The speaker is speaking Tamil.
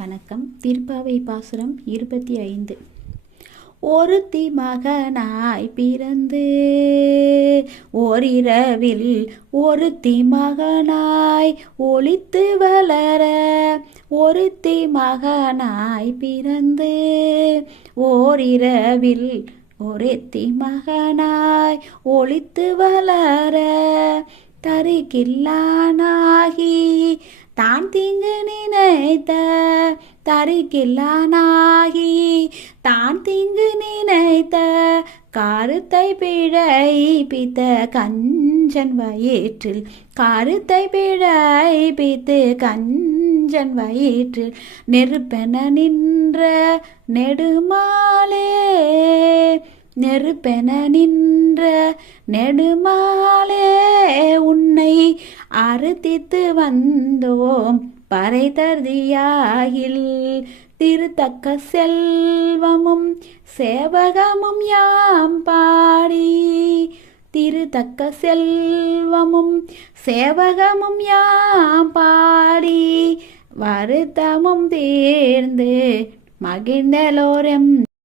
வணக்கம். திருப்பாவை பாசுரம் 25. ஒருத்தி மகனாய் பிறந்து ஓரிரவில் ஒருத்தி மகனாய் ஒளித்து வளர, ஒருத்தி மகனாய் பிறந்து ஓரிரவில் ஒருத்தி மகனாய் ஒளித்து வளர, தரிக்கில்லானாகி தான் தீங்கு நினைத்த, தரிக்கில்லானாகி தான் தீங்கு நினைத்த கருத்தை பிழைப்பித்த கஞ்சன் வயிற்றில், கருத்தை பிழைப்பித்து கஞ்சன் வயிற்றில் நெருப்பென நின்ற நெடுமாலே, நெருப்பென நின்ற நெடுமாலே உன்னை அறுத்தித்து வந்தோம் பறைதர்தியாகில், திருத்தக்க செல்வமும் சேவகமும் யாம் பாடி, திருத்தக்க செல்வமும் சேவகமும் யாம் பாடி வருத்தமும் தீர்ந்து மகிழ்ந்தலோரம்